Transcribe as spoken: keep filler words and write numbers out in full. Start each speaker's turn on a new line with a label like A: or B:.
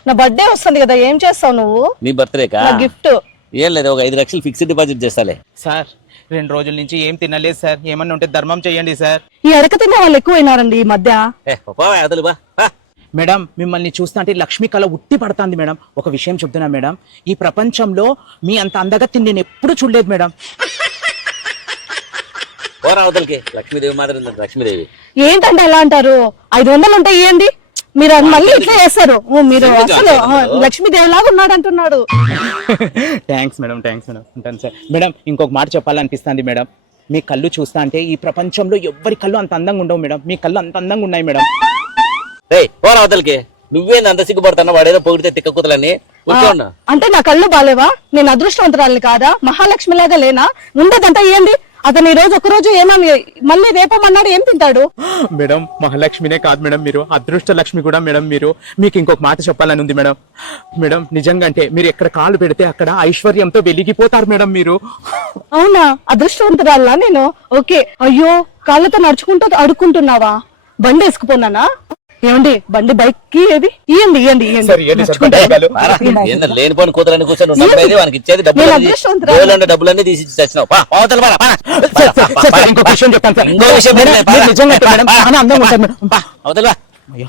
A: నా బర్త్డే వస్తుంది కదా, ఏం చేస్తావు నువ్వు?
B: నీ బర్త్డే కా
A: గిఫ్ట్
B: ఏం లేదు, ఒక ఐదు లక్షలు ఫిక్స్డ్ డిపాజిట్ చేస్తాలే.
C: సార్ రెండు రోజుల నుంచి ఏం తినలేదు సార్, ఏమన్నా ఉంటే ధర్మం చెయ్యండి సార్.
A: ఈ అడక తిన్న వాళ్ళు ఎక్కువైనారండి ఈ మధ్య.
B: ఏ పో అదలు బా బా.
C: మేడం మిమ్మల్ని చూస్తా అంటే లక్ష్మీ కళ ఉట్టి పడుతుంది మేడం. ఒక విషయం చెప్తున్నా మేడం, ఈ ప్రపంచంలో మీ అంత అందగత్తి నేను ఎప్పుడు చూడలేదు మేడం.
B: పోరా అవతలకి, లక్ష్మీదేవి మాత్రం లక్ష్మీదేవి.
A: ఏంటంటే ఎలా అంటారు? ఐదు వందలు ఉంటే ఇవ్వండి, మీరు అది మళ్ళీ ఇట్లా చేస్తారు. ఓ, మీరు అసలు లక్ష్మీదేవి లాగా ఉన్నాడు అంటున్నాడు.
C: థ్యాంక్స్ మేడం, థ్యాంక్స్ మేడం, ఉంటాను సార్. మేడం ఇంకొక మాట చెప్పాలనిపిస్తుంది మేడం, మీ కళ్ళు చూస్తా అంటే ఈ ప్రపంచంలో ఎవ్వరి కళ్ళు అంత అందంగా ఉండవు మేడం, మీ కళ్ళు అంత అందంగా ఉన్నాయి మేడం.
B: రే పోరా అవతలకి, నువ్వేంది అంత సిగ్గుపడుతున్నా? వాడేదో పొగిడితే తిక్క కూతలని కూర్చోండి.
A: అంటే నా కళ్ళు బాలేవా? నేను అదృష్టవంతురాలని కాదా? మహాలక్ష్మి లాగా లేనా? ఉండేదంతా ఏంది? అతను ఈ రోజు ఒక రోజు ఏమని మళ్ళీ రేపమన్నాడు, ఏం తింటాడు?
C: మేడం మహాలక్ష్మినే కాదు మేడం, మీరు అదృష్ట లక్ష్మి కూడా మేడం. మీరు మీకు ఇంకొక మాట చెప్పాలని ఉంది మేడం. మేడం నిజంగా అంటే మీరు ఎక్కడ కాలు పెడితే అక్కడ ఐశ్వర్యంతో వెలిగిపోతారు మేడం మీరు.
A: అవునా? అదృష్టవంతురాలా నేను? ఓకే. అయ్యో, కాళ్ళతో నడుచుకుంటూ అడుక్కుంటున్నావా? బండి వేసుకుపోనానా? ఏమండి, బండి బైక్ కి ఏది? ఇయ్యండి ఇయ్యండి ఇయ్యండి.
B: లేని పోని కూతురని కూర్చొని వానికి ఇచ్చేది డబ్బులు, డబ్బులన్నీ తీసి చచ్చినావు.
C: ఇంకొక విషయం చెప్తాను సార్,
B: ఇంకో విషయం
C: నిజంగా మేడం చాలా అందంగా ఉంటారు మేడం.
B: అవతల